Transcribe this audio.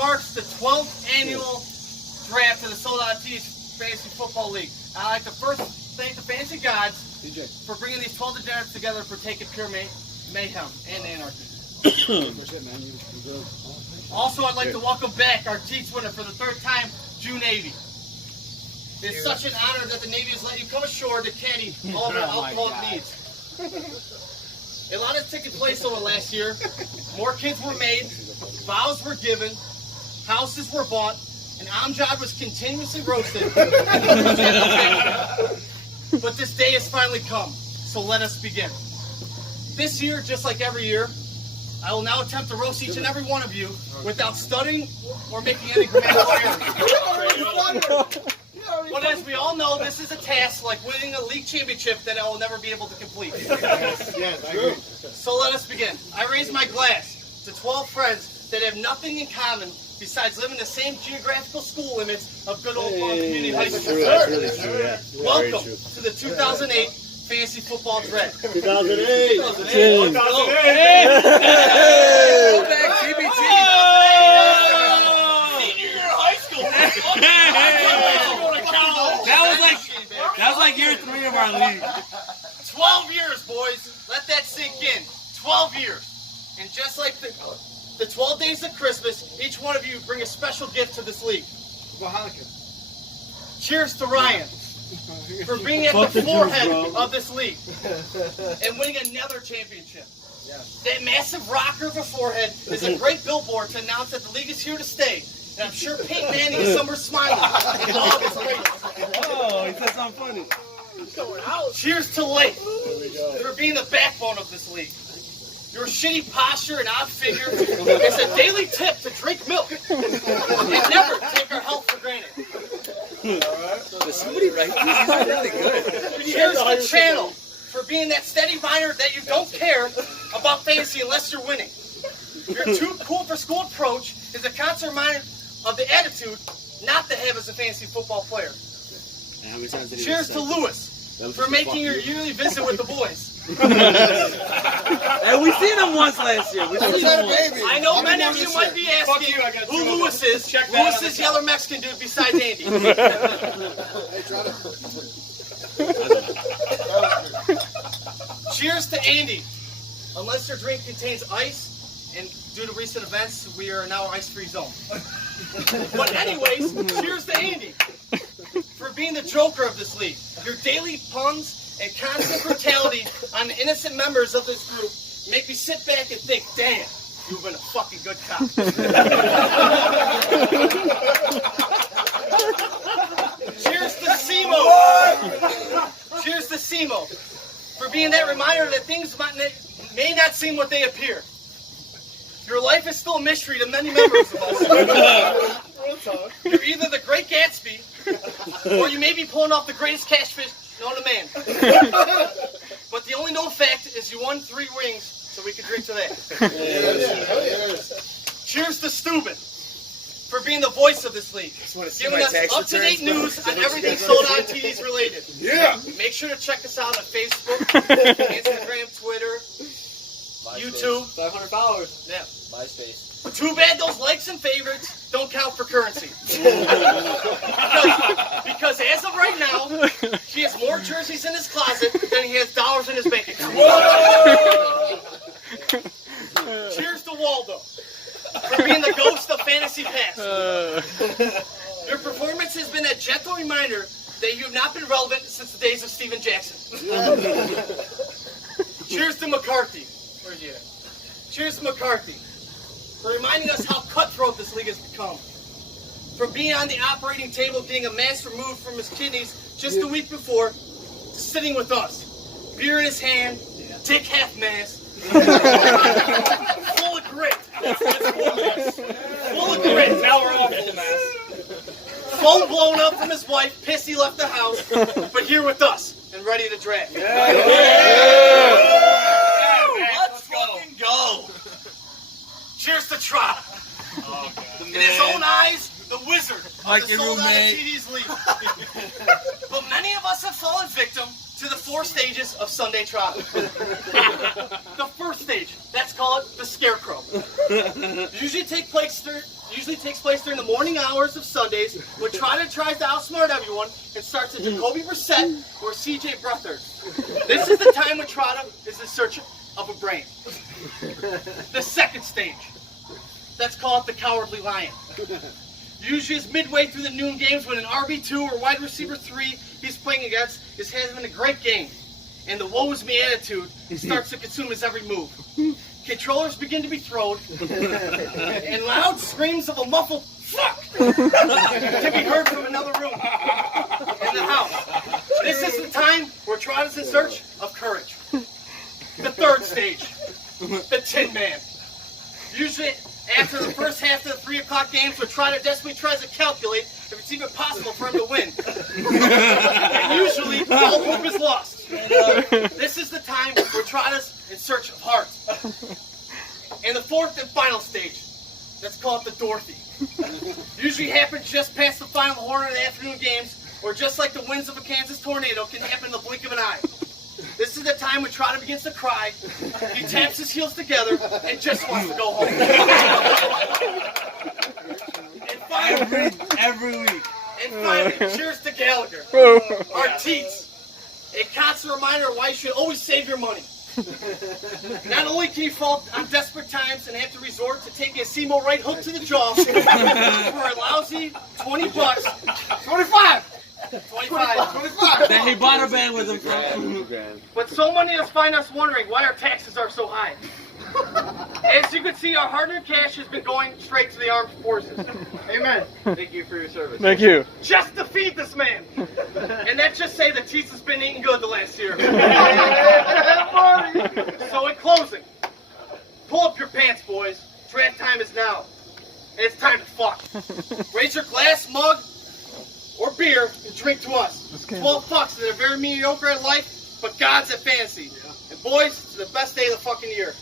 marks the 12th annual draft of the Sold Out TD's Fantasy Football League. I'd like to first thank the fantasy gods for bringing these 12 degenerates together for taking pure mayhem and anarchy. Also, I'd like to welcome back our Teats winner for the third time, Jew Navy. It's such an honor that the Navy has let you come ashore to caddy all of our alcoholic needs. A lot has taken place over the last year. More kids were made, vows were given, houses were bought, and Amjad was continuously roasted. But this day has finally come, so let us begin. This year, just like every year, I will now attempt to roast each and every one of you without stuttering or making any grammatical errors. But as we all know, this is a task like winning a league championship that I will never be able to complete. Yes, I agree. So let us begin. I raise my glass to 12 friends that have nothing in common besides living in the same geographical school limits of good old Long Community High School. Welcome to the 2008 Fantasy Football Draft. 2008. 2008. Go back, GBT. Senior year of high school. That was like year 3 of our league. 12 years, boys. Let that sink in. 12 years. And just like the 12 days of Christmas, each one of you bring a special gift to this league. Cheers to Ryan for being at the forehead of this league and winning another championship. That massive rocker of a forehead is a great billboard to announce that the league is here to stay. And I'm sure Peyton Manning is somewhere smiling. Oh, he said something funny. Cheers to Lake for being the backbone of this league. Your shitty posture and odd figure is a daily tip to drink milk and never take our health for granted. Does somebody write these? These are really good. Cheers to Channel for being that steady reminder that you don't care about fantasy unless you're winning. Your too cool for school approach is a constant reminder of the attitude not to have as a fantasy football player. Cheers to Lewis for making your yearly visit with the boys. Hey, we seen him once last year. I know many of you might be asking who Lewis is. Lewis is the other Mexican dude besides Andy. Cheers to Andy. Unless your drink contains ice, and due to recent events, we are now ice-free zone. But anyways, cheers to Andy for being the joker of this league. Your daily puns and constant brutality on the innocent members of this group make me sit back and think, damn, you've been a fucking good cop. Cheers to Simo. Cheers to Simo for being that reminder that things may not seem what they appear. Your life is still a mystery to many members of us. You're either the Great Gatsby, or you may be pulling off the greatest catfish known to man. But the only known fact is you won 3 rings, so we can drink to that. Cheers to Steuben for being the voice of this league, giving us up-to-date news on everything Sold Out TDs related. Yeah. Make sure to check us out on Facebook, Instagram, Twitter, YouTube. 500 followers. Yeah. MySpace. Too bad those likes and favorites don't count for currency. because as of right now, he has more jerseys in his closet than he has dollars in his bank account. Cheers to Waldo for being the ghost of fantasy past. Your performance has been a gentle reminder that you have not been relevant since the days of Steven Jackson. Cheers to McCarthy. Where's he at? Cheers to McCarthy for reminding us how cutthroat this league has become. From being on the operating table, getting a mass removed from his kidneys just a week before, to sitting with us. Beer in his hand, dick half mass, full of grit. Full of grit. Now we're all full of mass. Phone blown up from his wife, pissed he left the house, but here with us and ready to draft. Let's fucking go. Cheers to Trotta. In his own eyes, the wizard of the Sold Out TD's league. But many of us have fallen victim to the 4 stages of Sunday Trotter. The first stage, let's call it the Scarecrow. Usually takes place during the morning hours of Sundays when Trotter tries to outsmart everyone and starts a Jacoby Brissett or CJ Beathard. This is the time when Trotter is in search of a brain. The second stage, let's call it the Cowardly Lion. Usually it's midway through the noon games when an RB2 or wide receiver 3 he's playing against is having a great game. And the woe is me attitude starts to consume his every move. Controllers begin to be thrown, and loud screams of a muffled "fuck" to be heard from another room in the house. This is the time where Trotter's in search of courage. The third stage, the Tin Man. Usually after the first half of the 3 o'clock games where Trotter desperately tries to calculate if it's even possible for him to win. And usually all hope is lost. This is the time where Trotter's in search of heart. And the fourth and final stage, let's call it the Dorothy. Usually happens just past the final horn of the afternoon games, or just like the winds of a Kansas tornado can happen in the blink of an eye. This is the time when Trotter begins to cry, he taps his heels together, and just wants to go home. And finally, Every week. and finally, cheers to Gallagher, our teats. A constant reminder of why you should always save your money. Not only can you fall on desperate times and have to resort to taking a SEMO right hook to the jaw for a lousy $20, 25. That he bought a band with him. But so many of us find us wondering why our taxes are so high. As you can see, our hard-earned cash has been going straight to the armed forces. Amen. Thank you for your service. Thank you. Just to feed this man. And that's just say the teats has been eating good the last year. So in closing, pull up your pants, boys. Draft time is now. And it's time to fuck. Raise your glass, mug, or beer and drink to us. 12 fucks that are very mediocre at life, but God's at fantasy. And boys, it's the best day of the fucking year.